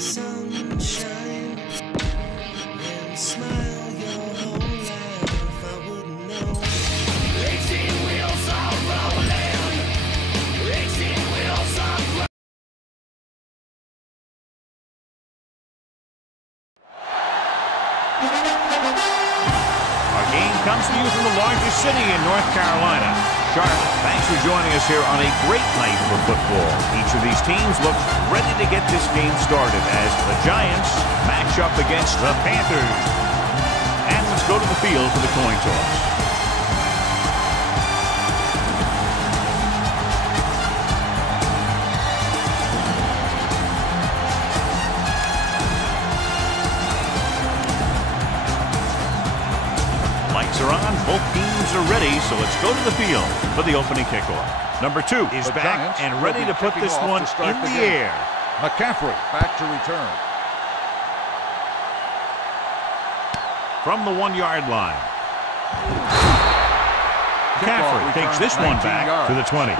sunshine and smile your whole life. I wouldn't know. 18 wheels are rolling. 18 wheels are rolling. Our game comes to you from the largest city in North Carolina, Charlotte. Thanks for joining us here on a great night for football. Each of these teams looks ready to get this game started as the Giants match up against the Panthers. And let's go to the field for the coin toss. Lights are on, both teams are ready, so let's go to the field for the opening kickoff. Number 2 is back and ready to put this one in the air. McCaffrey back to return. From the 1-yard line. McCaffrey takes this one back to the 20.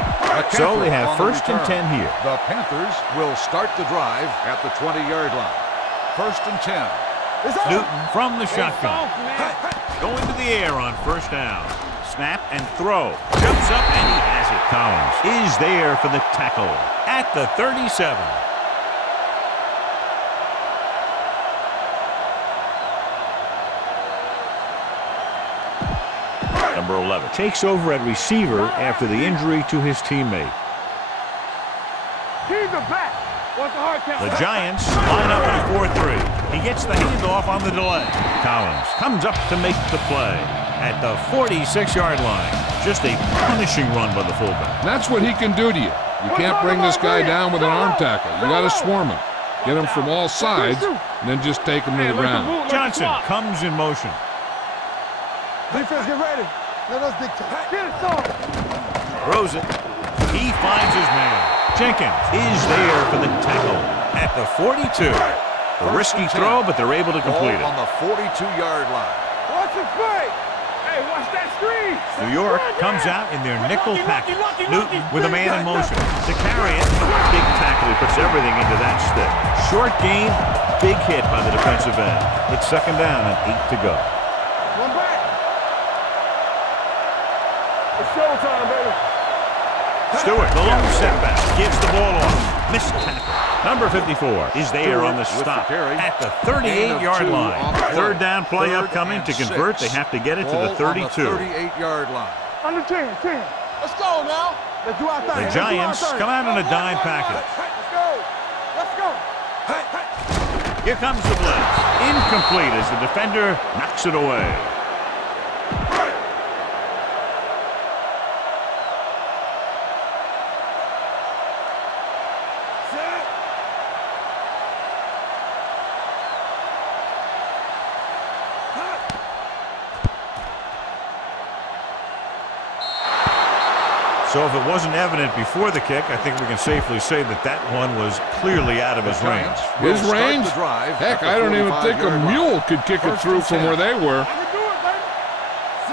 So they have first and 10 here. The Panthers will start the drive at the 20-yard line. First and 10. Newton from the shotgun. Going to the air on first down. Snap and throw. Jumps up and he has it. Collins is there for the tackle at the 37. Number 11 takes over at receiver after the injury to his teammate. The Giants line up in a 4-3. He gets the handoff on the delay. Collins comes up to make the play at the 46-yard line. Just a punishing run by the fullback. That's what he can do to you. You can't bring this guy down with an arm tackle. You got to swarm him. Get him from all sides, and then just take him to the ground. Johnson comes in motion. Defense, get ready. Let us dictate. Get it, son. Throws it. He finds his man. Jenkins is there for the tackle at the 42. A risky throw, but they're able to complete it. On the 42-yard line. Watch the play. Hey, watch that screen. New York comes out in their nickel package. Newton with a man in motion. To carry it, big tackle. He puts everything into that stick. Short gain, big hit by the defensive end. It's second down and 8 to go. One back. It's showtime, baby. Stewart, the lone setback, gives the ball off. Missed tackle. Number 54 is there on the stop at the 38-yard line. Third down play upcoming to convert. They have to get it to the 32. 38-yard line. Under 10. Let's go now. Let's do our thing. The Giants come out in a dime package. Let's go. Here comes the blitz. Incomplete as the defender knocks it away. So if it wasn't evident before the kick, I think we can safely say that that one was clearly out of his range. His range? Heck, I don't even think a mule could kick it through from where they were.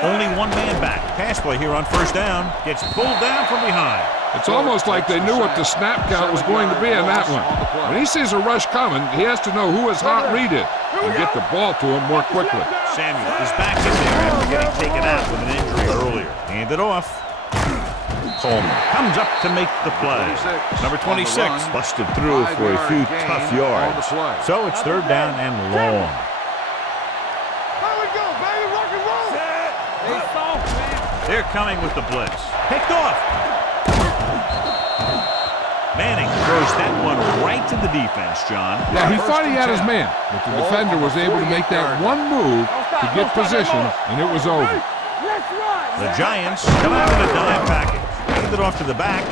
Only one man back. Pass play here on first down. Gets pulled down from behind. It's almost like they knew what the snap count was going to be in that one. When he sees a rush coming, he has to know who his hot read is and get the ball to him more quickly. Samuel is back in there after getting taken out with an injury earlier. Hand it off. Coleman comes up to make the play. Number 26 busted through for a few tough yards. So it's third down and long. There we go, baby. Rock and roll. Hey, soft, man. They're coming with the blitz. Picked off. Manning throws that one right to the defense, John. Yeah, he thought he had his man, but the defender was able to make that one move to get position, and it was over. The Giants come out in a dime package. Hand it off to the back.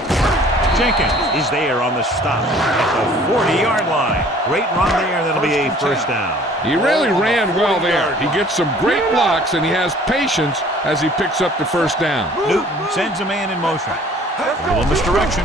Jenkins is there on the stop at the 40-yard line. Great run there. That'll be a first down. He really ran well there. He gets some great blocks, and he has patience as he picks up the first down. Newton sends a man in motion. A little misdirection.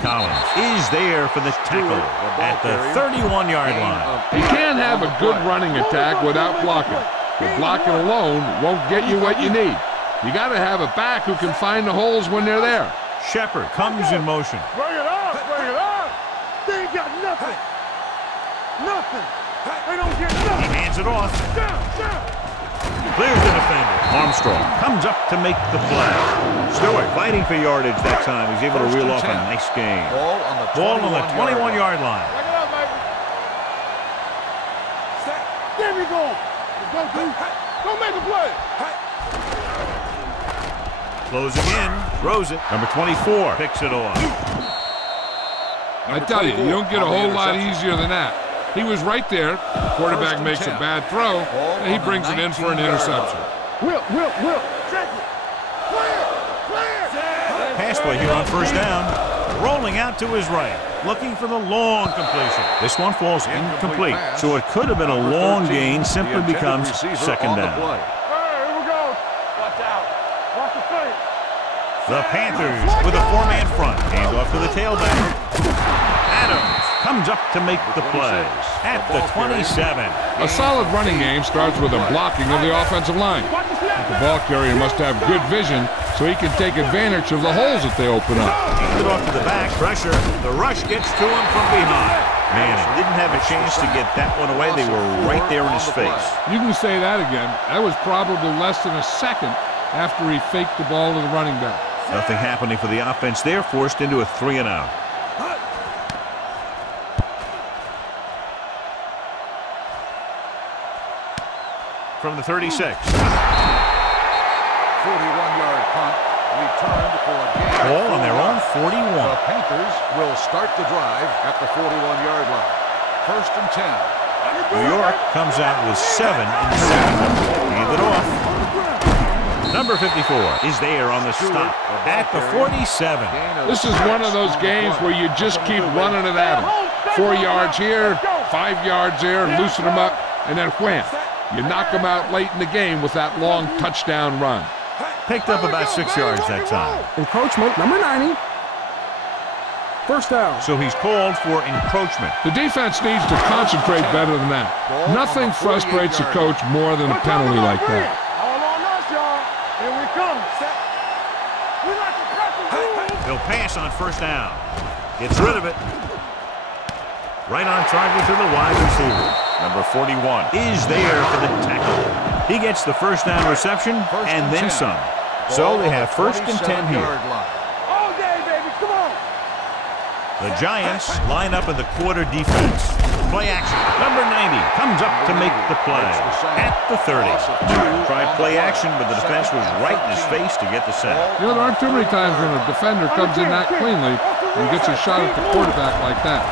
Collins is there for the tackle at the 31-yard line. You can't have a good running attack without blocking. But blocking alone won't get you what you need. You got to have a back who can find the holes when they're there. Shepard comes in motion. Bring it up, bring it up. They ain't got nothing. Nothing. They don't get nothing. He hands it off. Down, down. Clears the defender. Armstrong comes up to make the play. Stewart fighting for yardage that time. He's able to reel off a nice gain. Ball on the 21-yard line. Back it up, baby. There we go. Let's go, dude. Go make a play. Closing in. Throws it. Number 24 picks it off. I tell you, you don't get a whole lot easier than that. He was right there. Quarterback makes a bad throw, and he brings it in for an interception. Will. Check it. Clear. Pass play here on first down. Rolling out to his right. Looking for the long completion. This one falls incomplete. So it could have been a long gain. Simply becomes second down. All right, here we go. Watch out. Watch the fake. The Panthers with a four-man front. Hand off to the tailback. Adams comes up to make the play at the 27. A solid running game starts with a blocking of the offensive line. The ball carrier must have good vision so he can take advantage of the holes that they open up. Hand it off to the back. Pressure. The rush gets to him from behind. Man, it didn't have a chance to get that one away. They were right there in his face. You can say that again. That was probably less than a second after he faked the ball to the running back. Nothing happening for the offense there. Forced into a 3-and-out. From the 36. 41-yard punt returned for a gain. Ball on their own 41. The Panthers will start the drive at the 41-yard line. First and 10. New York comes out with 7 in the second. Hand it off. Number 54 is there on the stop at the 47. This is one of those games where you just keep running it at him. 4 yards here, 5 yards there, loosen them up, and then wham. You knock them out late in the game with that long touchdown run. Picked up about 6 yards that time. Encroachment, number 90. First down. So he's called for encroachment. The defense needs to concentrate better than that. Nothing frustrates a coach more than a penalty like that. All on us, y'all. Here we come. We like to cut the rules. He'll pass on first down. Gets rid of it. Right on target to the wide receiver. Number 41 is there for the tackle. He gets the first down reception and then some. So they have first and 10 here. All day, baby. Come on. The Giants line up in the quarter defense. Play action. Number 90 comes up to make the play at the 30. Tried play action, but the defense was right in his face to get the sack. You know, there aren't too many times when a defender comes in that cleanly and gets a shot at the quarterback like that.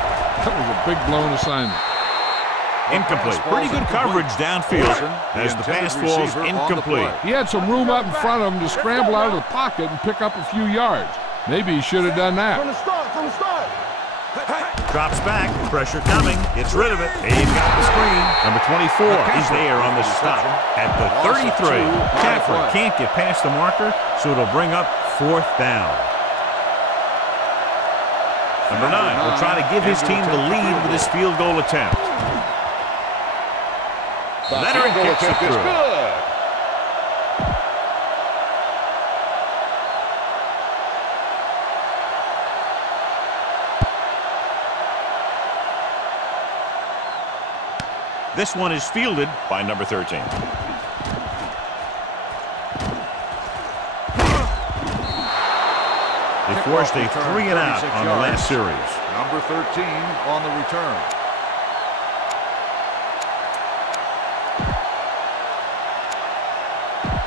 That was a big blown assignment. Incomplete. Pretty good coverage downfield as the pass falls incomplete. He had some room up in front of him to scramble out of the pocket and pick up a few yards. Maybe he should have done that. From the start. Drops back. Pressure coming. Gets rid of it. He's got the screen. Number 24 is there on the stop at the 33. Caffrey can't get past the marker, so it'll bring up fourth down. Number 9 will try to give his team the lead with this field goal attempt. Leonard kicks it through. This one is fielded by number 13. They forced a 3-and-out on the last series. Number 13 on the return.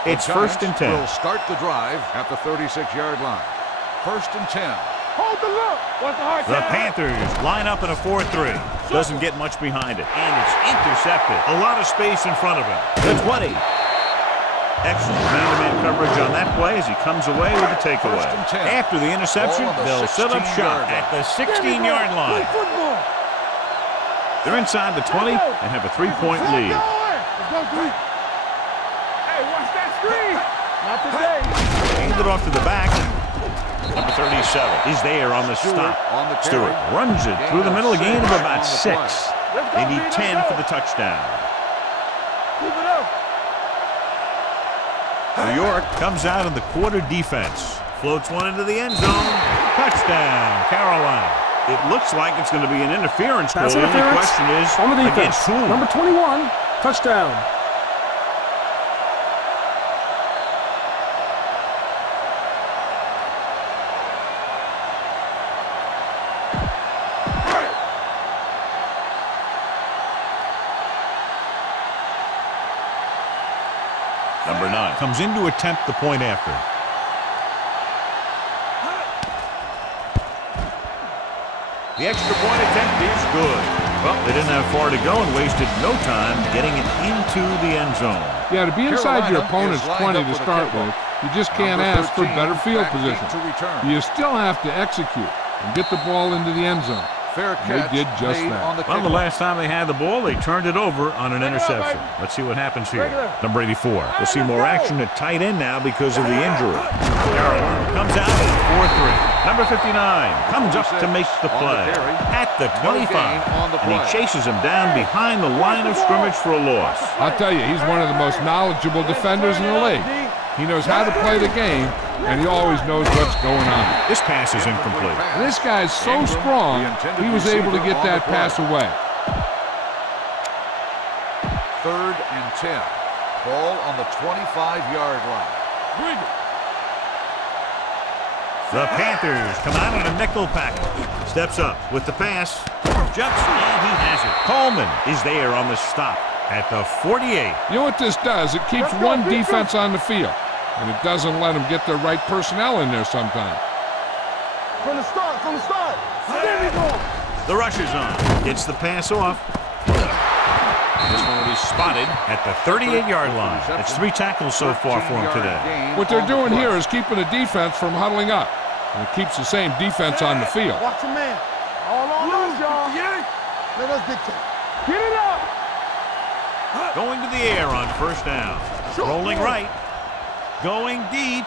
It's first and 10. Will start the drive at the 36-yard line. First and 10. Hold the look. What's the hard The Panthers line up in a 4-3. Doesn't get much behind it. And it's intercepted. A lot of space in front of him. The 20. Excellent man-to-man coverage on that play as he comes away with the takeaway. After the interception, they'll set up shop at the 16-yard line. They're inside the 20 and have a 3-point lead. Let's go, Greek. Hey, watch that screen. Not today. Hand it off to the back. Number 37 is there on the stop. Stewart runs it through the middle, a gain of about 6. They need 10 for the touchdown. Keep it up. New York comes out in the quarter defense. Floats one into the end zone. Touchdown, Carolina. It looks like it's going to be an interference goal. Pass The only interference question is, on the defense. against whom? Number 21, touchdown. Number 9 comes in to attempt the point after. The extra point attempt is good. Well, they didn't have far to go and wasted no time getting it into the end zone. Yeah, to be inside your Carolina opponent's is 20 lined up to for the start kickoff. with, you just can't Number ask for 13 better field back deep position. to return. You still have to execute and get the ball into the end zone. Fair They catch did just made that. on the Well, the kickoff. last time they had the ball, they turned it over on an interception. Let's see what happens here. Number 84. We'll see more action at tight end now because of the injury. Carolina comes out at 4-3. Number 59 comes up to make the play at the 25. And he chases him down behind the line of scrimmage for a loss. I'll tell you, he's one of the most knowledgeable defenders in the league. He knows how to play the game, and he always knows what's going on. This pass is incomplete. And this guy's so strong, he was able to get that pass away. 3rd and 10. Ball on the 25-yard line. The Panthers come out on a nickel package. Steps up with the pass. Jumps, and he has it. Coleman is there on the stop at the 48. You know what this does? It keeps one defense on the field, and it doesn't let them get the right personnel in there sometimes. From the start. There we go. The rush is on. Gets the pass off. This one will be spotted at the 38-yard line. That's 3 tackles so far for him today. What they're doing here is keeping the defense from huddling up, and it keeps the same defense on the field. Watch your man. All on us, y'all. Let us dictate. Get it up. Going to the air on first down. Rolling right. Going deep.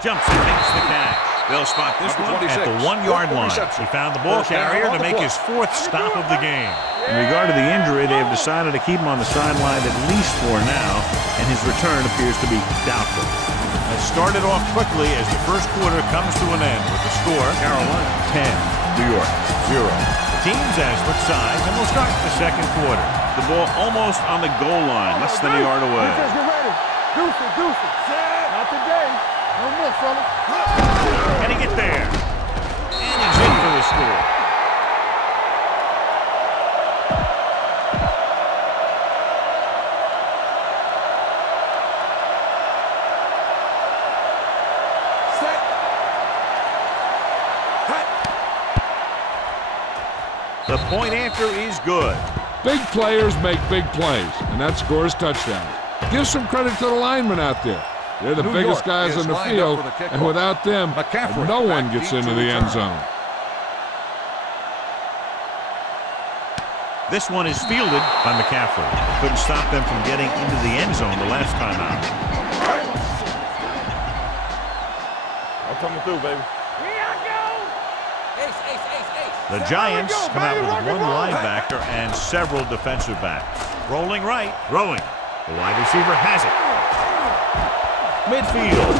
Jumps and makes the catch. They'll spot this one at the 1-yard line. He found the ball carrier to make his 4th stop of the game. In regard to the injury, they have decided to keep him on the sideline at least for now, and his return appears to be doubtful. It started off quickly as the first quarter comes to an end with the score, Carolina 10, New York 0. The teams as split sides, and we'll start the second quarter. The ball almost on the goal line, less than a yard away. Defense, get ready. Deuce it. Not today. No more, fella. Can he get there? And he's in for the score. The point after is good. Big players make big plays, and that scores touchdowns. Give some credit to the linemen out there. They're the biggest guys on the field, and without them, no one gets into the end zone. This one is fielded by McCaffrey. Couldn't stop them from getting into the end zone the last time out. I'm coming through, baby. The Giants come out with 1 linebacker and several defensive backs. Rolling right, throwing. The wide receiver has it. Midfield.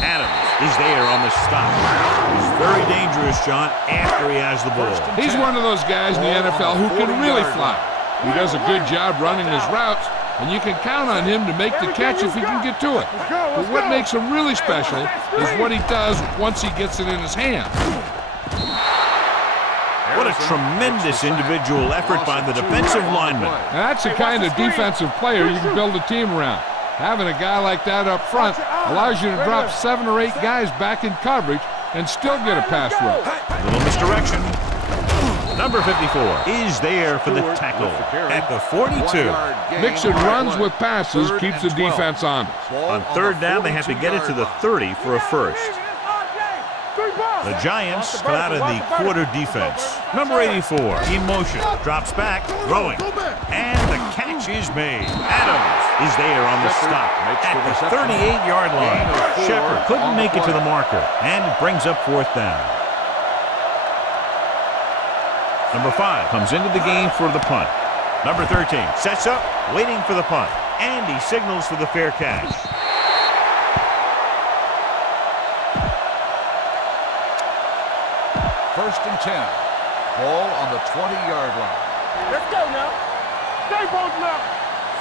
Adams is there on the stop. He's very dangerous, John, after he has the ball. He's one of those guys in the NFL who can really fly. He does a good job running his routes, and you can count on him to make the catch if he can get to it. But what makes him really special is what he does once he gets it in his hand. What a tremendous individual effort by the defensive lineman. Now, that's the kind of defensive player you can build a team around. Having a guy like that up front allows you to drop 7 or 8 guys back in coverage and still get a pass rush. A little misdirection. Number 54 is there for the tackle at the 42. Mixing runs with passes keeps the defense honest. On 3rd down, they have to get it to the 30 for a first. The Giants come out of the quarter defense. Number 84 in motion, drops back, throwing, and the catch is made. Adams is there on the stop at the 38-yard line. Shepard couldn't make it to the marker, and it brings up 4th down. Number 5 comes into the game for the punt. Number 13 sets up, waiting for the punt, and he signals for the fair catch. First and 10. Ball on the 20-yard line. Let's go now. Stay both now.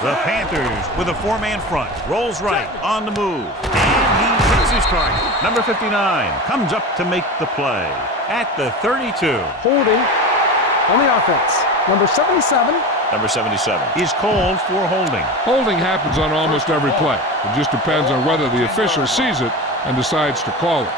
The Panthers with a four-man front. Rolls right, on the move. And he hits his target. Number 59 comes up to make the play at the 32. Holding on the offense. Number 77. Number 77 is called for holding. Holding happens on almost every play. It just depends on whether the official sees it and decides to call it.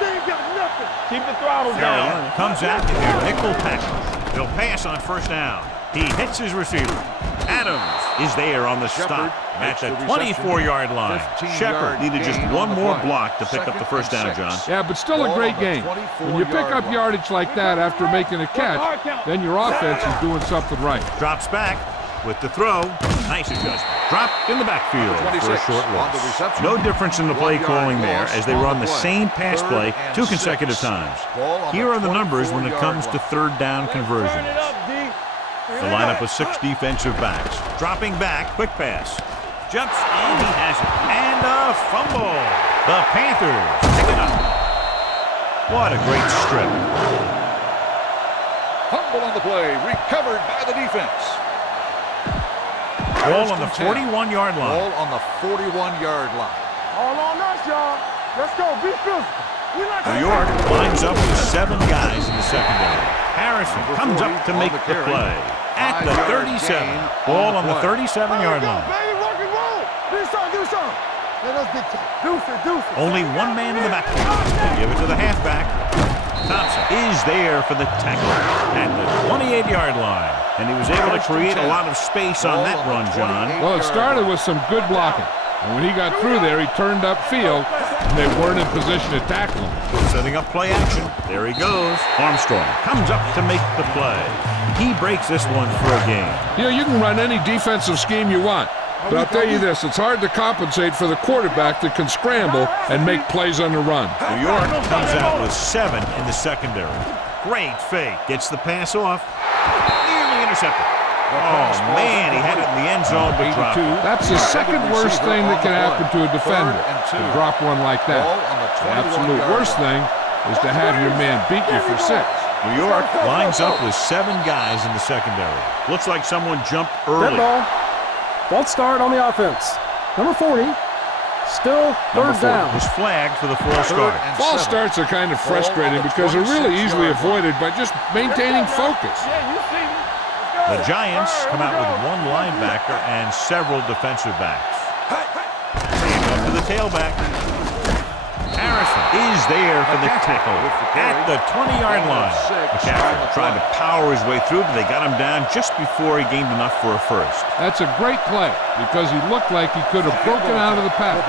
They ain't got nothing. Keep the throttle Carolina comes out in their nickel package. They'll pass on first down. He hits his receiver. Adams is there on the stop at the 24-yard line. Shepard needed just one more block to pick up the first down, John. Yeah, but still a great game. When you pick up yardage like that after making a catch, then your offense is doing something right. Drops back with the throw. Nice adjustment. Dropped in the backfield for a short loss. No difference in the play calling there as they run the same pass play 2 consecutive times. Here are the numbers when it comes to third down conversions. The lineup of 6 defensive backs. Dropping back, quick pass. Jumps, and he has it. And a fumble. The Panthers pick it up. What a great strip. Fumble on the play, recovered by the defense. Ball on the 41-yard line. Ball on the 41-yard line. All on us, y'all. Let's go. Be physical. New York lines up with 7 guys in the secondary. Harrison comes up to make the play at the 37. Ball on the 37-yard line. Baby, rock and roll. Do something. Let's big time. Deuce it. Only one man in the backfield. They give it to the halfback. Thompson is there for the tackle at the 28-yard line. And he was able to create a lot of space on that run, John. Well, it started with some good blocking. And when he got through there, he turned upfield, and they weren't in position to tackle him. Setting up play action. There he goes. Armstrong comes up to make the play. He breaks this one for a gain. You know, you can run any defensive scheme you want. But I'll tell you this, it's hard to compensate for the quarterback that can scramble and make plays on the run. New York comes out with 7 in the secondary. Great fake. Gets the pass off. Nearly intercepted. Oh, man, he had it in the end zone, but dropped it. That's the second worst thing that can happen to a defender, to drop one like that. The absolute worst thing is to have your man beat you for 6. New York lines up with 7 guys in the secondary. Looks like someone jumped early. Dead ball. False start on the offense. Number 40. Still third down. Was flagged for the false start. False starts are kind of frustrating because they're really easily avoided by just maintaining focus. The Giants come out with 1 linebacker and several defensive backs. Up to the tailback. Harrison is there for the tackle at the 20-yard line. McCaffrey trying to power his way through, but they got him down just before he gained enough for a first. That's a great play because he looked like he could have broken out of the pack.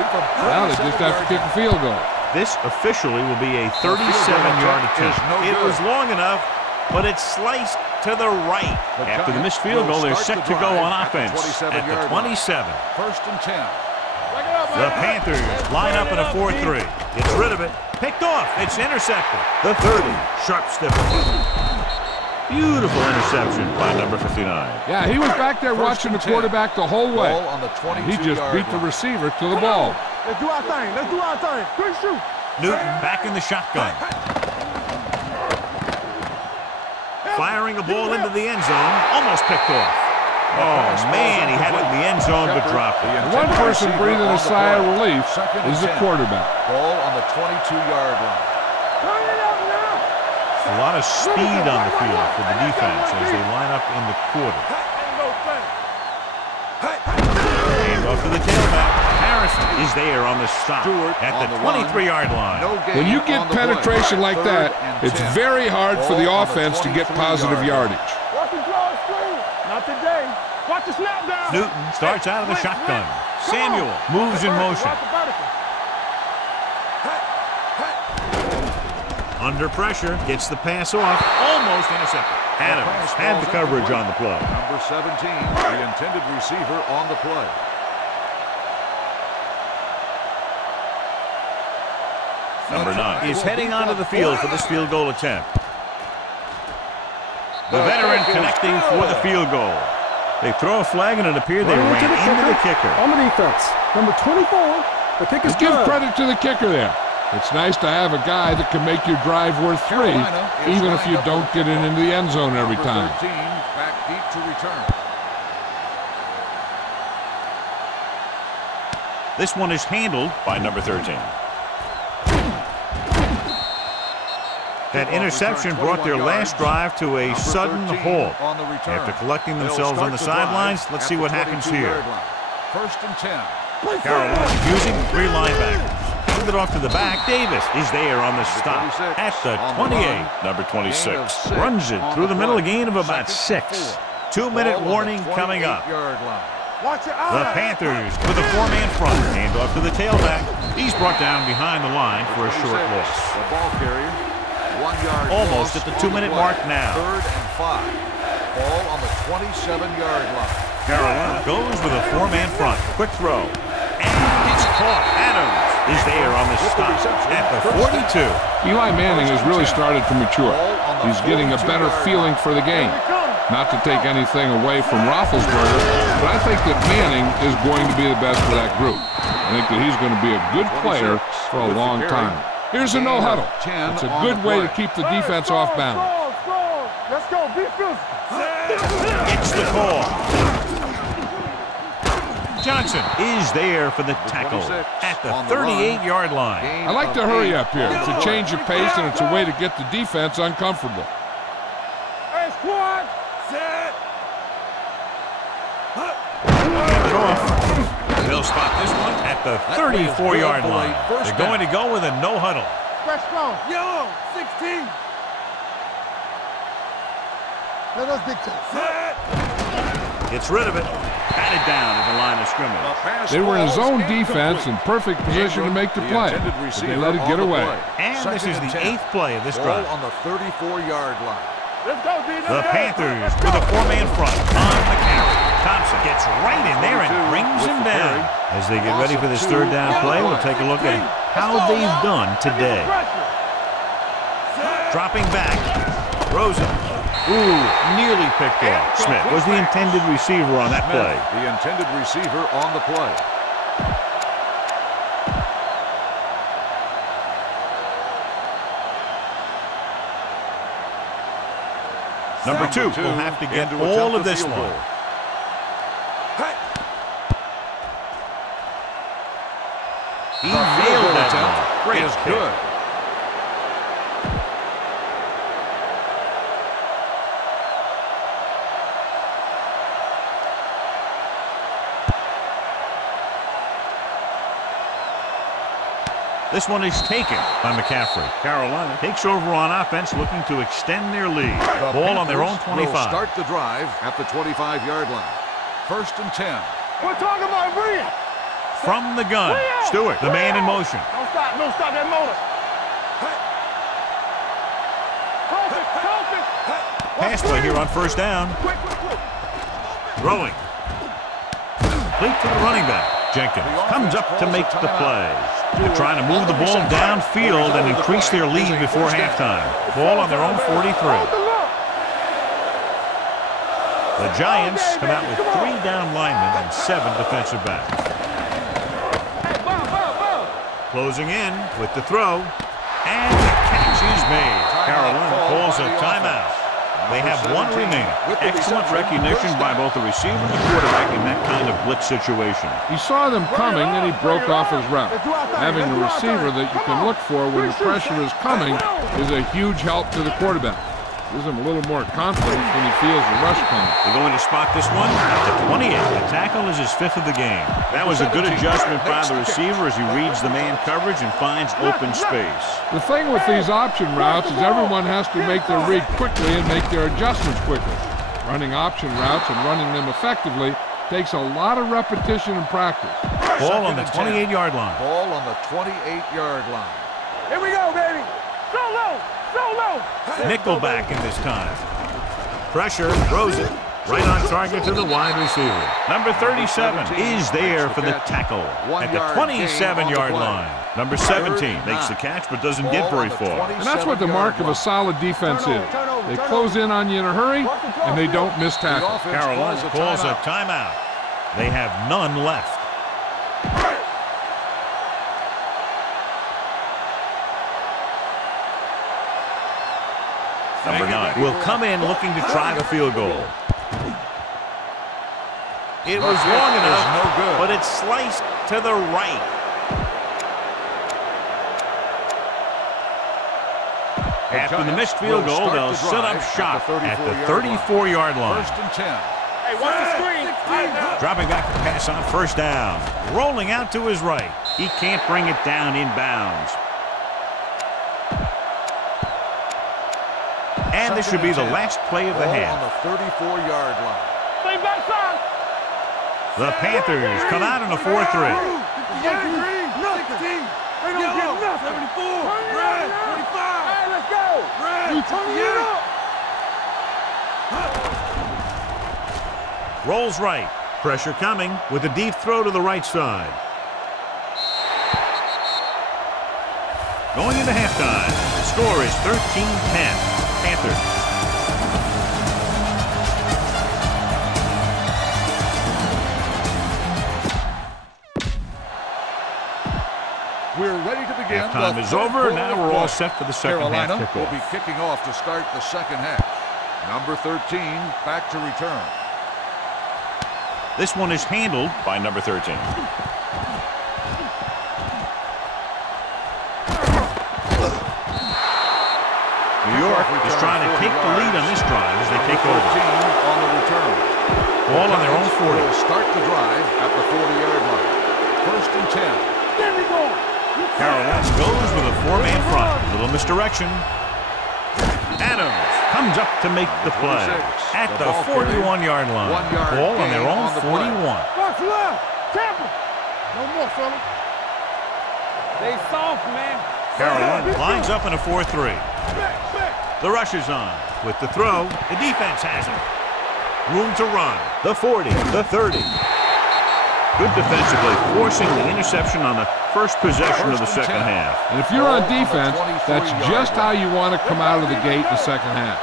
Now they just have to kick a field goal. This officially will be a 37-yard attempt. It was long enough, but it's sliced to the right. After the missed field goal, they're set to go on offense at the 27. First and 10. The Panthers line up in a 4-3. Gets rid of it. Picked off. It's intercepted. The 30. Sharp step. Beautiful interception by number 59. Yeah, he was back there watching the quarterback the whole way. He just beat the receiver to the ball. Let's do our thing. Quick shoot. Newton back in the shotgun. Firing a ball into the end zone. Almost picked off. Oh, man, he had it in the end zone but dropped it. One person breathing a sigh of relief is the quarterback. Ball on the 22-yard line. Turn it up now. A lot of speed on the field for the defense as they line up in the quarter. Hand off to the tailback. Harrison is there on the stop at the 23-yard line. When you get penetration like that, it's very hard for the offense to get positive yardage. Watch the draw screen. Not today. Watch the snap down. Newton starts out of the shotgun. Samuel moves in motion. Under pressure, gets the pass off. Almost intercepted. Adams had the coverage on the play. Number 17, the intended receiver on the play. Number 9 is heading onto the field for this field goal attempt. The veteran connecting for the field goal. They throw a flag and it appeared they ran into the kicker. On the defense. Number 24. The kick is good. Give credit to the kicker there. It's nice to have a guy that can make your drive worth 3, even if you don't get it into the end zone every time. 13 back deep to return. This one is handled by number 13. That interception brought their last drive to a sudden halt. After collecting themselves on the sidelines, let's see what happens here. First and 10. Carolina using 3 linebackers. Hand it off to the back. Davis is there on the stop at the 28. Number 26 runs it through the middle, a gain of about 6. 2-minute warning coming up. The Panthers with a 4-man front. Hand off to the tailback. He's brought down behind the line for a short loss. The ball carrier. 1 yard. Almost at the 2-minute mark now. 3rd and 5. Ball on the 27-yard line. Carolina goes with a 4-man front. Quick throw. And it's caught. Adams is there on the stop at the 42. Eli Manning has really started to mature. He's getting a better feeling for the game. Not to take anything away from Roethlisberger, but I think that Manning is going to be the best for that group. I think that he's going to be a good player for a long time. Here's a no huddle. It's a good way to keep the defense off balance. Let's go. Be physical. It's the call. Johnson is there for the tackle at the 38-yard line. I like to hurry up here. It's a change of pace, and it's a way to get the defense uncomfortable. Hey, squad. Set. Hand it off. They'll spot this one at the 34-yard line. They're going to go with a no huddle. Fresh ball. Yellow. 16. Let us dictate. Set. Gets rid of it. Patted down at the line of scrimmage. They were in zone defense in perfect position to make the play, but they let it get away. And this is the 8th play of this drive. On the 34-yard line. Let's go, D. The Panthers with a 4-man front on the carry. Thompson gets right in there and brings him down. As they get ready for this 3rd down play, we'll take a look at how they've done today. Dropping back. Rosen. Ooh, nearly picked off. Smith was the intended receiver on that play. The intended receiver on the play. Number 2 will have to get all of this one. He nailed that one. Great kick. This one is taken by McCaffrey. Carolina takes over on offense, looking to extend their lead. Ball on their own 25. Will start the drive at the 25-yard line. First and 10. We're talking about Bria. From the gun, Stewart, the man in motion. Don't stop that motor. Pass play here on 1st down. Throwing. Complete to the running back. Jenkins comes up to make the play. They're trying to move the ball downfield and increase their lead before halftime. Ball on their own 43. The Giants come out with 3 down linemen and 7 defensive backs. Closing in with the throw. And the catch is made. Carolina calls a timeout. They have 1 remaining. Excellent recognition by both the receiver and the quarterback in that kind of blitz situation. He saw them coming, and he broke off his route. Having a receiver that you can look for when the pressure is coming is a huge help to the quarterback. Gives him a little more confidence when he feels the rush coming. They're going to spot this one at the 28. The tackle is his 5th of the game. That was a good adjustment by the receiver as he reads the man coverage and finds open space. The thing with these option routes is everyone has to make their read quickly and make their adjustments quickly. Running option routes and running them effectively takes a lot of repetition and practice. Ball on the 28-yard line. Ball on the 28-yard line. Here we go, baby. So low. Nickelback in this time. Pressure, throws it. Right on target to the wide receiver. Number 37 is there for the tackle at the 27-yard line. Number 17 makes the catch but doesn't get very far. And that's what the mark of a solid defense is. They close in on you in a hurry, and they don't miss tackles. Carolina calls a timeout. They have none left. Number 9 will come in looking to try the field goal. It was long enough, but it's sliced to the right. After the missed field goal, they'll set up shop at the 34-yard line. First and 10. Hey, watch the screen. Dropping back to pass on first down. Rolling out to his right. He can't bring it down inbounds. And this should be the last play of the half. On the 34-yard line. Stay backside. The Panthers come out in a 4-3. Yeah, green. 16. They don't get nothing. 74. Red. 25. Hey, let's go. Red. You turn it up. Rolls right. Pressure coming with a deep throw to the right side. Going into halftime. The score is 13-10. Panthers. We're ready to begin. Halftime is over. Now we're all set for the second half Carolina will kickoff. be kicking off to start the second half. Number 13 back to return. This one is handled by number 13. New York is trying to take the lead on this drive as they take over. On the return. Ball on their own 40. Will start the drive at the 40-yard line. First and 10. There we go. Carolina goes with a 4-man front. Little misdirection. Adams comes up to make the play at the 41-yard line. Ball on their own 41. Box left. Tampa. No more, fella. They soft, man. Carolina lines up in a 4-3. The rush is on. With the throw, the defense has it. Room to run. The 40, the 30. Good defensively, forcing the interception on the first possession of the second half. And if you're on defense, that's just how you want to come out of the gate in the second half.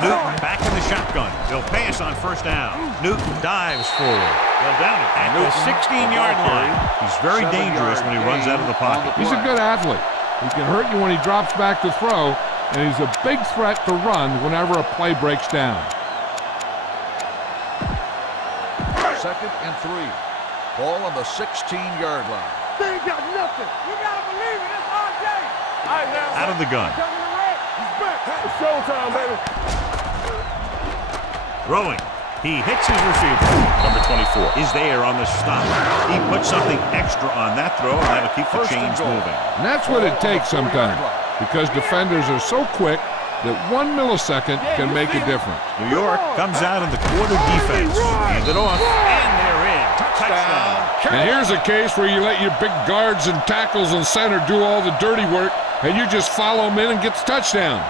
Newton back in the shotgun. They'll pass on first down. Newton dives forward. They'll down it at the 16-yard line. He's very dangerous when he runs out of the pocket. He's a good athlete. He can hurt you when he drops back to throw, and he's a big threat to run whenever a play breaks down. Second and 3. Ball on the 16-yard line. They ain't got nothing. You gotta believe it. It's RJ. All right, now. Out of the gun. Coming to red. He's back. It's showtime, baby. Throwing. He hits his receiver. Number 24 is there on the stop. He puts something extra on that throw, and that'll keep the chains moving. And that's what it takes sometimes, because defenders are so quick that 1 millisecond can make a difference. New York comes out in the quarter defense. Hand it off, and they're in. Touchdown. And here's a case where you let your big guards and tackles and center do all the dirty work, and you just follow them in and get the touchdown.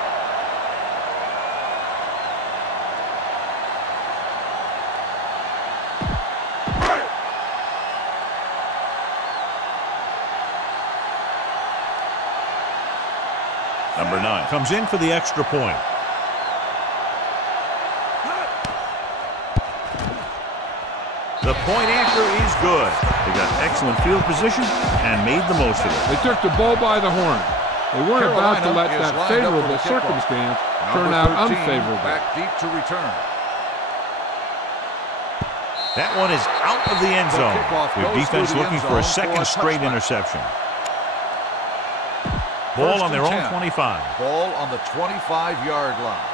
Number 9 comes in for the extra point. The point after is good. They got excellent field position and made the most of it. They took the bull by the horn. They weren't about to let that favorable circumstance turn out unfavorable. Back deep to return. That one is out of the end zone. Their defense looking for a second straight interception. Ball on their own 25. Ball on the 25-yard line.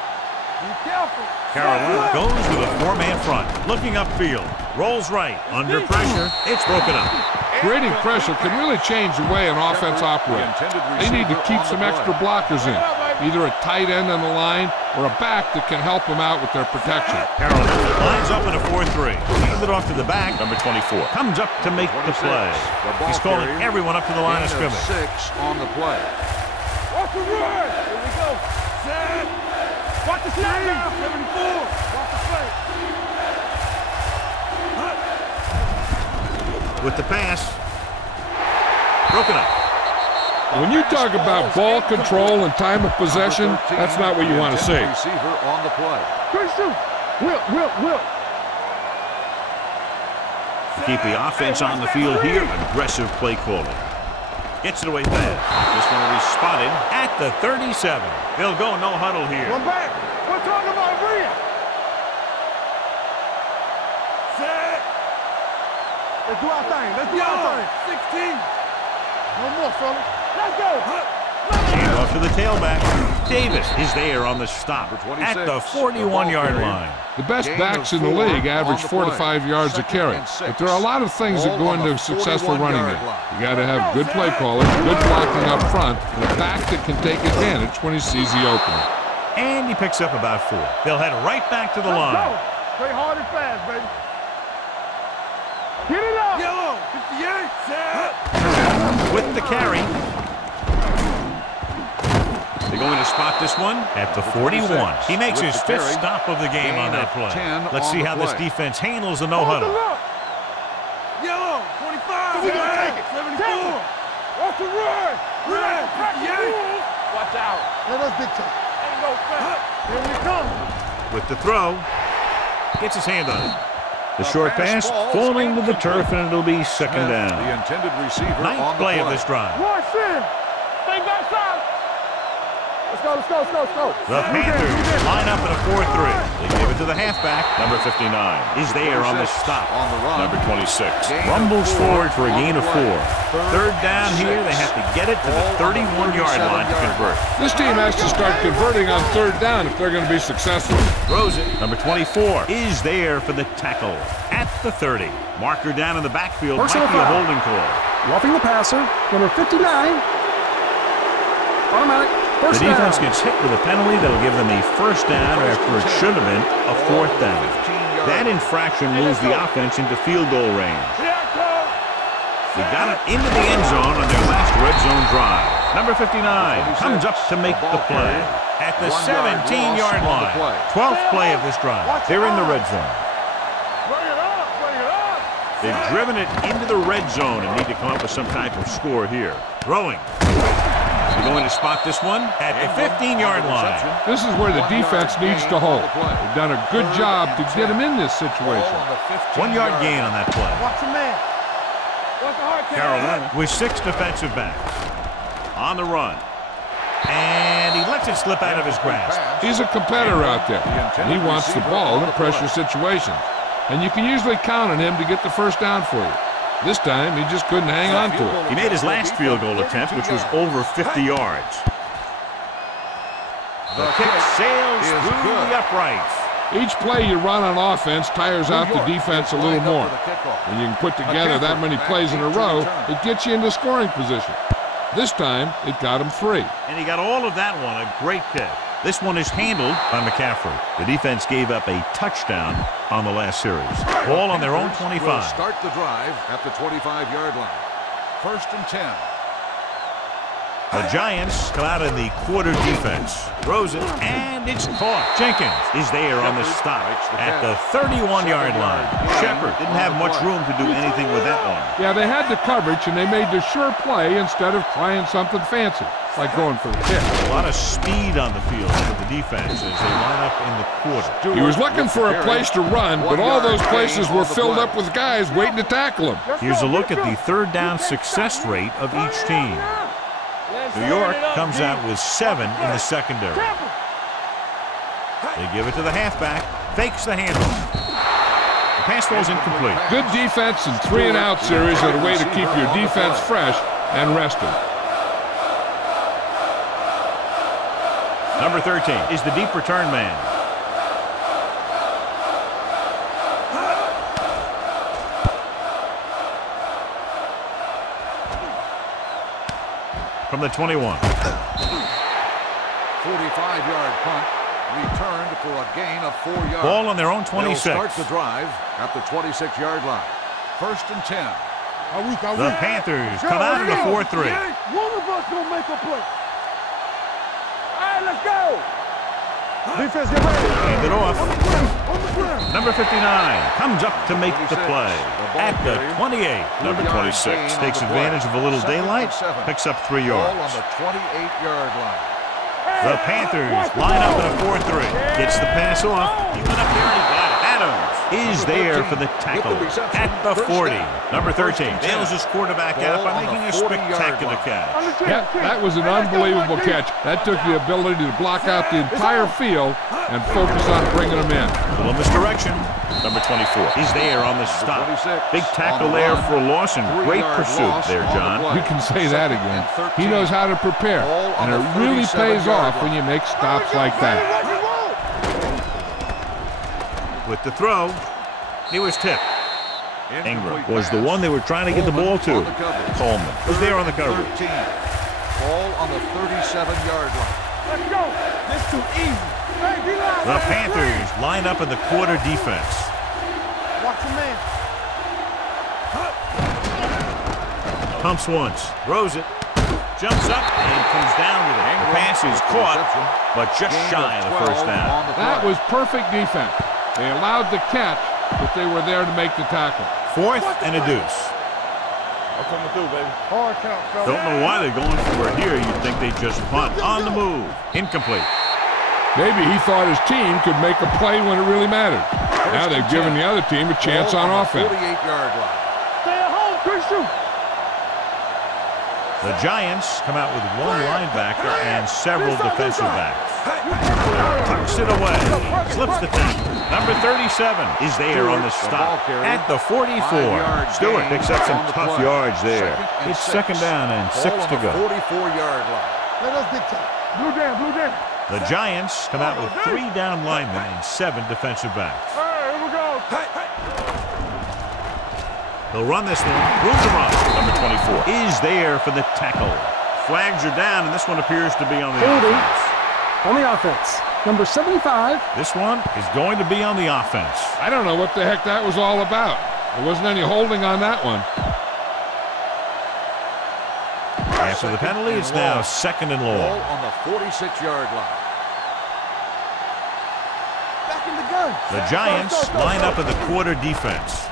Be careful. Carolina goes with a 4-man front. Looking upfield. Rolls right. Under pressure. It's broken up. Creating pressure can really change the way an offense operates. They need to keep some extra blockers in, either a tight end on the line or a back that can help them out with their protection. Carolina lines up in a 4-3. Hands it off to the back. Number 24 comes up to make the play. He's calling everyone up to the line of scrimmage. 6 on the play. Watch the run. Here we go. Set. Watch the snap now. 74. Watch the play. With the pass. Broken up. When you talk about ball control and time of possession, that's not what you want to see. Receiver on the play. Christian. Will. To keep the offense on the field here, aggressive play calling. Gets it away fast. This one will be spotted at the 37. They'll go no huddle here. One back. We're talking about Bria. Set. Let's do our thing. Let's do our thing. 16. No more, fella. Let's go. Hand off to the tailback. Davis is there on the stop at the 41-yard line. The best backs in the league average 4 to 5 yards a carry. But there are a lot of things that go into a successful running game. You got to have good play calling, good blocking up front, and a back that can take advantage when he sees the opening. And he picks up about 4. They'll head right back to the line. Play hard and fast, baby. Get it up. Yellow. 58. Set. With the carry. They're going to spot this one at the 41. He makes his 5th stop of the game on that play. Let's see how this defense handles the no-huddle. Yellow, 25. We're going to take it. 74. Watch the run. Red, 58. Watch out. Let us dictate. Ain't no fast. Here we come. With the throw. Gets his hand on it. The short pass falling to the turf, and it'll be second down. The intended receiver on the Ninth play of this drive. Watch in. Stay backside. Let's go, let's go, let's go, let's go. The Panthers line up in a 4-3. They give it to the halfback. Number 59 is there on the stop. On the run. Number 26 rumbles forward for a gain of 4. Third down here. They have to get it to the 31-yard line to convert. This team has to start converting on third down if they're going to be successful. Throws it. Number 24 is there for the tackle at the 30. Marker down in the backfield. Might be a holding call. Roughing the passer, number 59. Automatic. The defense gets hit with a penalty that'll give them a first down after it should have been a 4th down. That infraction moves the offense into field goal range. They got it into the end zone on their last red zone drive. Number 59 comes up to make the play at the 17-yard line. 12th play of this drive. They're in the red zone. They've driven it into the red zone and need to come up with some type of score here. Throwing. They're going to spot this one at the 15-yard line. This is where the defense needs to hold. They've done a good job to get him in this situation. 1-yard gain on that play. Watch the man. Watch the hard Carolina with 6 defensive backs. On the run. And he lets it slip out of his grasp. He's a competitor out there. And he wants the ball in pressure situations. And you can usually count on him to get the first down for you. This time, he just couldn't hang on to it. He made his last field goal attempt, which was over 50 yards. The kick sails through the uprights. Each play you run on offense tires out the defense a little more. When you can put together that many plays in a row, it gets you into scoring position. This time, it got him 3. And he got all of that one, a great kick. This one is handled by McCaffrey. The defense gave up a touchdown on the last series. Ball on their own 25. Will start the drive at the 25-yard line. 1st and 10. The Giants come out in the quarter defense. Throws it, and it's caught. Jenkins is there on the stop at the 31-yard line. Shepard didn't have much room to do anything with that one. Yeah, they had the coverage, and they made the sure play instead of trying something fancy, like going for the kick. A lot of speed on the field for the defense as they line up in the quarter. He was looking for a place to run, but all those places were filled up with guys waiting to tackle him. Here's a look at the third down success rate of each team. New York comes out with 7 in the secondary. They give it to the halfback, fakes the handoff. The pass falls incomplete. Good defense and 3-and-out series are a way to keep your defense fresh and rested. Number 13 is the deep return man. From the 21. 45-yard punt. Returned for a gain of 4 yards. Ball on their own 26. They'll start the drive at the 26-yard line. 1st and 10. The Panthers come out in a 4-3. One of us gonna make a play. All right, let's go. Defense, get ready. Hand it off. On the ground. Number 59 comes up to make the play at the 28. Number 26 takes advantage of a little daylight, picks up 3 yards. Ball on the 28-yard line. The Panthers line up in a 4-3. Gets the pass off. He went up there and he got it. That Adams is there for the tackle at the 40. Number 13 bails his quarterback out by making a spectacular catch. Yeah, that was an unbelievable catch. That took the ability to block out the entire field and focus on bringing them in. Little misdirection. Number 24 is there on the stop. Big tackle there for Lawson. Great pursuit there, John. You can say that again. He knows how to prepare, and it really pays off when you make stops like that. With the throw, he was tipped. Ingram was the one they were trying to get the ball to. Coleman was there on the coverage. Ball on the 37-yard line. Let's go. This too easy. The Panthers line up in the quarter defense. Watch your man. Pumps once, throws it, jumps up, and comes down with it. The pass is caught, but just shy of the first down. That was perfect defense. They allowed the catch, but they were there to make the tackle. 4th and a deuce. I'm coming through, baby. Hard count, fella. Don't know why they're going for it here. You'd think they just punt. On the move. Incomplete. Maybe he thought his team could make a play when it really mattered. Now they've given the other team a chance on offense. 48-yard line. Stay at home, Christian. The Giants come out with one linebacker and several defensive backs. Tucks it away. Slips the tackle. Number 37 is there on the stop at the 44. Stewart picks up some tough yards there. It's 2nd down and 6 to go. 44-yard line. Let us big time. Blue down, blue down. The Giants come out with 3 down linemen and 7 defensive backs. All right, here we go. They'll run this one. Room to run. Number 24 is there for the tackle. Flags are down, and this one appears to be on the offense. On the offense, number 75. This one is going to be on the offense. I don't know what the heck that was all about. There wasn't any holding on that one. After the penalty, it's now 2nd and long. Ball on the 46-yard line. Back in the gun. The Giants line up in the quarter defense.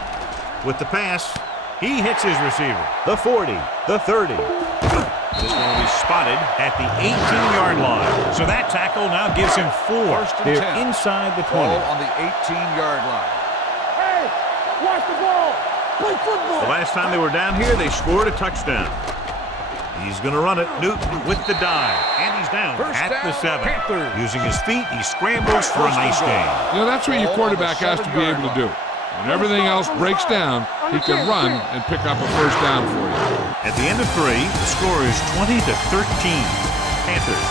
With the pass, he hits his receiver. The 40, the 30. This one will be spotted at the 18-yard line. So that tackle now gives him 4. They're 10. inside the 20. Ball on the 18-yard line. Hey, watch the ball. Play football. The last time they were down here, they scored a touchdown. He's going to run it. Newton with the dive. And he's down at the 7. Using his feet, he scrambles for a nice gain. You know, that's what your quarterback has to be able to do. When everything else breaks down, he can run and pick up a first down for you. At the end of 3, the score is 20 to 13. Panthers.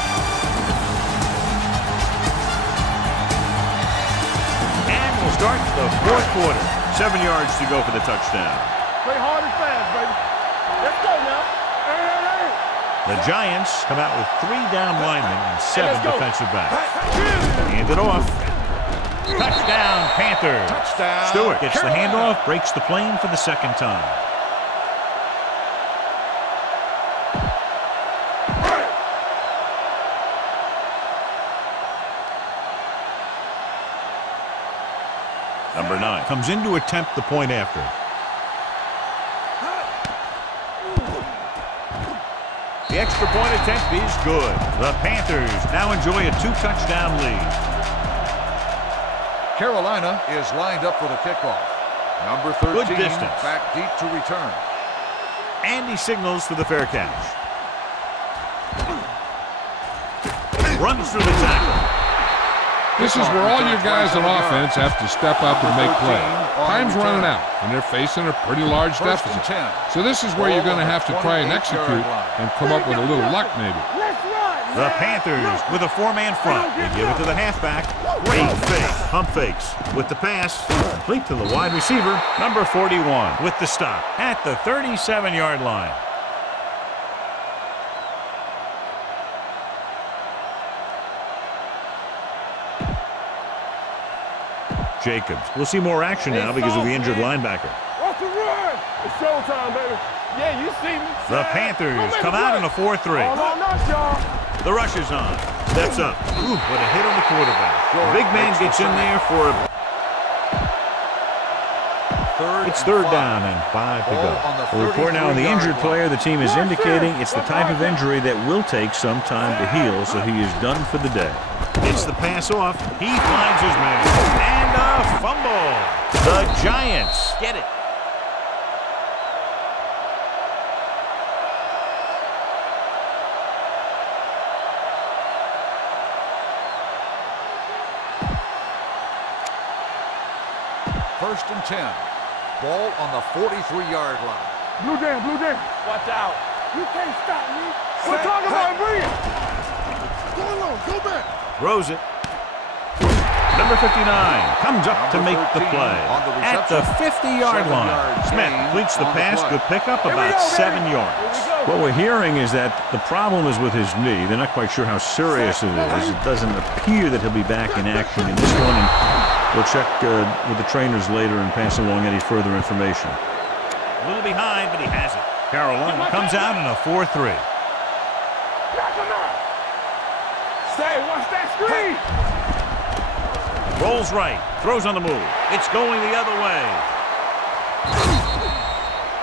And we'll start the 4th quarter. 7 yards to go for the touchdown. Play hard and fast, baby. Let's go now. Hey. The Giants come out with 3 down linemen and 7 defensive backs. Hand it off. Touchdown, Panthers. Touchdown. Stewart gets the handoff, breaks the plane for the 2nd time. Number 9 comes in to attempt the point after. The extra point attempt is good. The Panthers now enjoy a 2-touchdown lead. Carolina is lined up for the kickoff. Number 13 Good distance. back deep to return. And he signals for the fair catch. Runs through the tackle. This is where all your guys on offense have to step up and make plays. Time's running out, and they're facing a pretty large deficit. So this is where you're going to have to try and execute and come up with a little luck maybe. Let's run. The Panthers with a 4-man front. They give it to the halfback. Great fake. Pump fakes with the pass. Complete to the wide receiver. Number 41 with the stop at the 37-yard line. Jacobs. We'll see more action now because of the injured linebacker. Watch the run. It's showtime, baby. Yeah, you see me. The Panthers come out in a 4-3. All on us, y'all. The rush is on. Steps up. Ooh, what a hit on the quarterback. The big man gets in there for a... It's 3rd down and 5 to go. A report now on the injured player. The team is indicating it's the type of injury that will take some time to heal, so he is done for the day. It's Gets the pass off. He finds his man. And a fumble. The Giants get it. First and 10. Ball on the 43-yard line. Blue jam, blue jam. Watch out. You can't stop me. We're talking about bring it. Go along, go back. Throws it. Number 59 comes up to make the play at the 50-yard line. Smith completes the pass. Good pickup, about 7 yards. What we're hearing is that the problem is with his knee. They're not quite sure how serious it is. It doesn't appear that he'll be back in action in this one. And we'll check with the trainers later and pass along any further information. A little behind, but he has it. Carolina comes out in a 4-3. Stay, watch that screen. Rolls right, throws on the move. It's going the other way.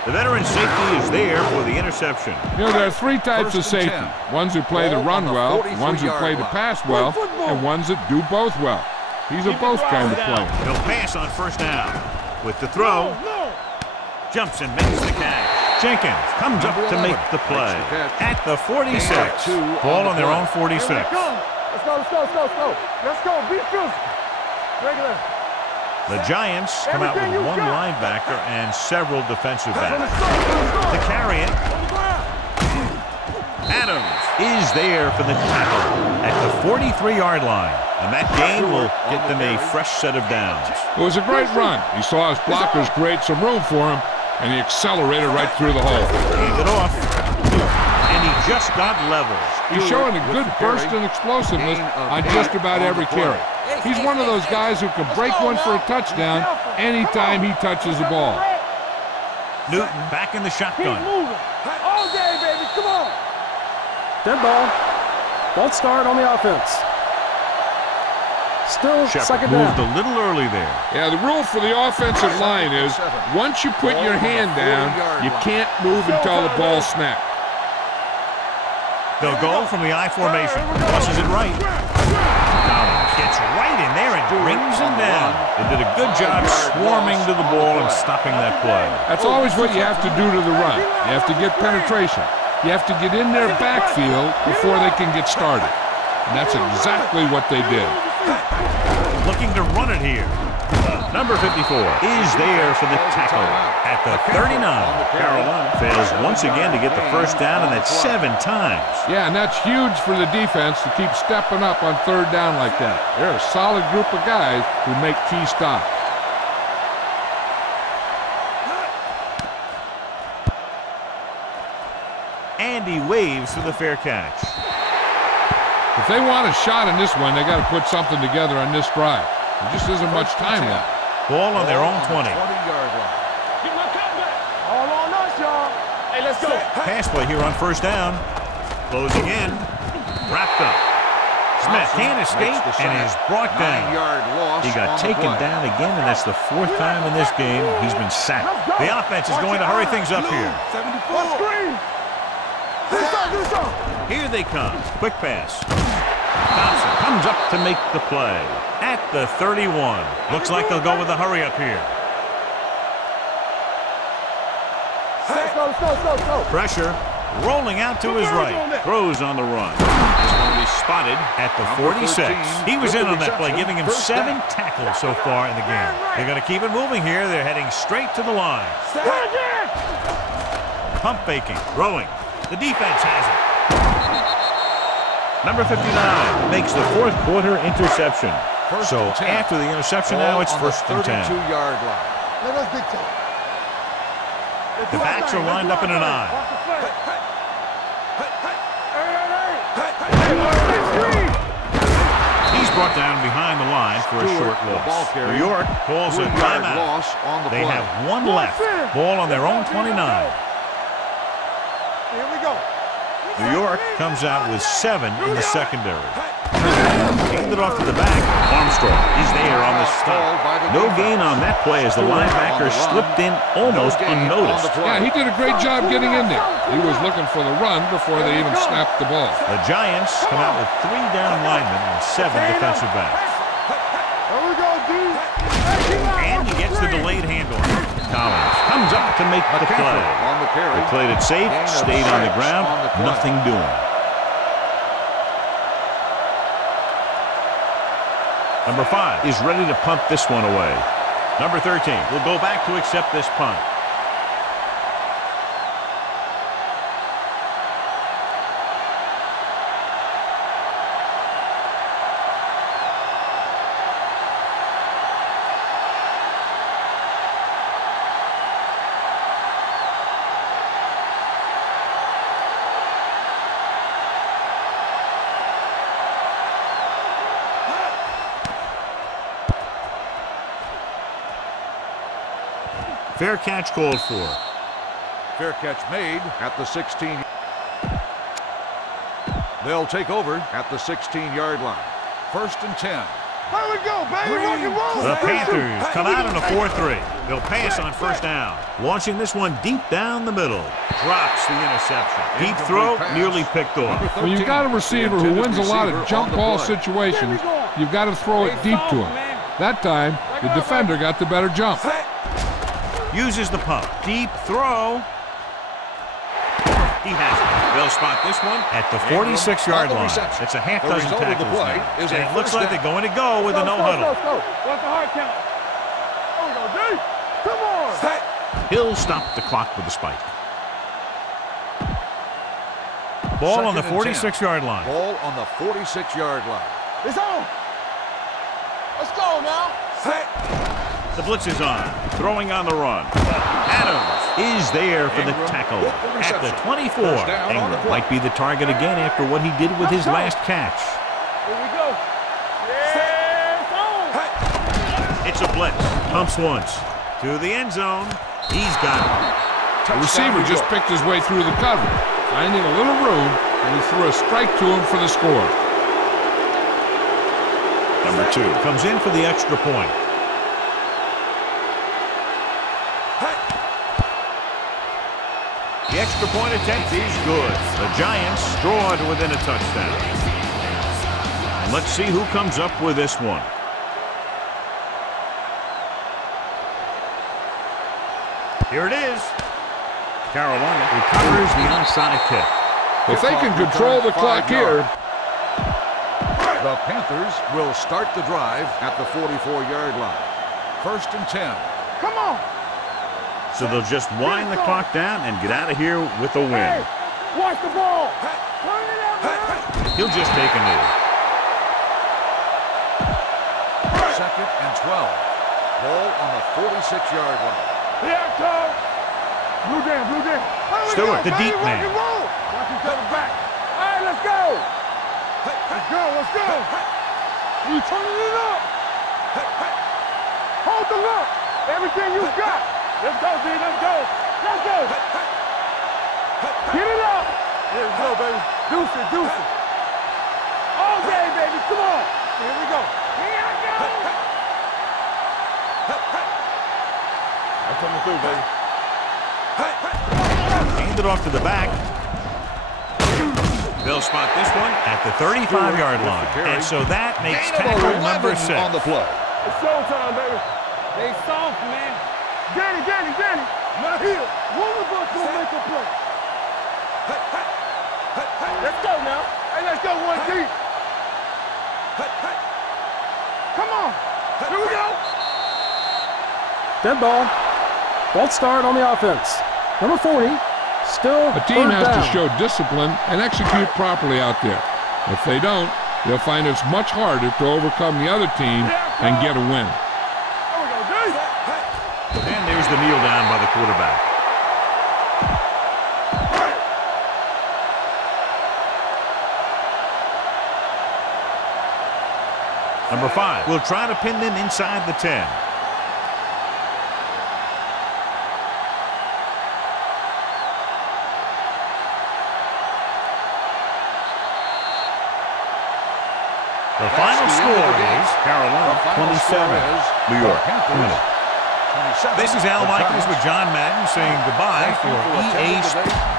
The veteran safety is there for the interception. You know, there are three types of safety. Ones who play to run well, ones who play to pass well, and ones that do both well. He's a both kind of player. He'll pass on first down. With the throw, jumps and makes the catch. Jenkins comes up to make the play at the 46. Ball on their own 46. Let's go, let's go, let's go, let's go. Let's go, be physical. Regular. The Giants come out with one linebacker and several defensive backs. To carry it, Adams is there for the tackle at the 43-yard line. And that gain will get them a fresh set of downs. It was a great run. He saw his blockers create some room for him, and he accelerated right through the hole. Hand it off. And he just got levels. He's showing a good burst and explosiveness on just about every carry. He's one of those guys who can break one for a touchdown anytime he touches the ball. Newton back in the shotgun. All day, baby, come on. Dead ball. Don't start on the offense. Still Shepard second down. moved a little early there. Yeah, the rule for the offensive line is once you put your hand down, you can't move until the ball snapped. They'll go from the I formation. Crosses it right. Collins gets right in there and brings him down. They did a good job swarming to the ball and stopping that play. That's always what you have to do to the run. You have to get penetration. You have to get in their backfield before they can get started. And that's exactly what they did. Looking to run it here. Number 54 is there for the tackle at the 39. Carolina fails once again to get the first down, and that's 7 times. Yeah, and that's huge for the defense to keep stepping up on third down like that. They're a solid group of guys who make key stops. Andy waves for the fair catch. If they want a shot in this one, they got to put something together on this drive. There just isn't much time left. Ball on their own 20. 20-yard line. All on us, y'all. Hey, let's go. Pass play here on first down. Closing in. Wrapped up. Smith can't escape and is brought down. 9-yard loss. He got taken down again, and that's the 4th time in this game he's been sacked. The offense is going to hurry things up here. 74. Screen. Here they come. Quick pass. Thompson comes up to make the play at the 31. Looks like they'll go with a hurry up here. Let's go. Pressure. Rolling out to his right. Throws on the run. He's going to be spotted at the 46. He was in on that play, giving him 7 tackles so far in the game. They're going to keep it moving here. They're heading straight to the line. Pump faking. Throwing. The defense has it. Number 59 makes the 4th quarter interception. So after the interception now, it's first and 10. 32-yard line. The backs are lined up in an I. He's brought down behind the line for a short loss. New York calls a timeout. They have 1 left. Ball on their own 29. Here we go. New York comes out with 7 in the secondary. Hand it off to the back. Arm straw. He's there on the stop. No gain on that play as the linebacker slipped in almost unnoticed. Yeah, he did a great job getting in there. He was looking for the run before they even snapped the ball. The Giants come out with 3 down linemen and 7 defensive backs. There we go, D. And he gets the delayed handoff. Collins comes up to make the play. They played it safe, stayed on the ground, nothing doing. Number 5 is ready to punt this one away. Number 13 will go back to accept this punt. Fair catch called for. Fair catch made at the 16. They'll take over at the 16-yard line. 1st and 10. There we go, baby. Rock and roll. The Panthers come out on a 4-3. They'll pass on 1st down. Launching this one deep down the middle. Drops the interception. Deep throw, nearly picked off. When you've got a receiver who wins a lot of jump ball situations, you've got to throw it deep to him. That time, the defender got the better jump. Uses the pump. Deep throw. He has it. They'll spot this one at the 46-yard line. It's a half dozen tackles now. And it looks like they're going to go with a no-huddle. What's the hard count? There we go, D. Come on. He'll stop the clock with the spike. Ball on the 46-yard line. Ball on the 46-yard line. It's on. Let's go now. The blitz is on. Throwing on the run. Adams is there for the tackle at the 24. Ingram might be the target again after what he did with his last catch. Here we go. Yeah, It's a blitz. Pumps once. To the end zone. He's got it. The receiver just picked his way through the cover, finding a little room, and he threw a strike to him for the score. Number 2 comes in for the extra point. The extra point attempt is good. The Giants draw to within a touchdown. And let's see who comes up with this one. Here it is. Carolina recovers the onside kick. If they can control the clock here, The Panthers will start the drive at the 44-yard line. 1st and 10. come on. So they'll just wind the clock down and get out of here with a win. Watch the ball. Turn it out now. He'll just take a knee. 2nd and 12. Ball on the 46-yard line. Here it comes. Blue down, blue down. Stewart, the deep man. Watch each other back. All right, let's go. Let's go, let's go. You turning it up. Hold the look. Everything you got. Let's go, D, let's go. Let's go. Get it up. Here we go, baby. Deuce it, deuce it. All day, baby, come on. Here we go. Here I go. I'm coming through, baby. Hand it off to the back. They'll spot this one at the 35-yard line. And so that makes tackle number 6. On the play. It's showtime, baby. They soft, man. Danny. Not here. One of us gonna make a play. Let's go now. Hey, let's go one deep. Come on. Here we go. Dead ball. False start on the offense. Number 40. Still a team has down. to show discipline and execute properly out there. If they don't, they'll find it's much harder to overcome the other team and get a win. And there's the kneel down by the quarterback. Number 5 will try to pin them inside the 10. The final score is Carolina 27. New York 20. This is Al Michaels with John Madden saying goodbye for EA Sports.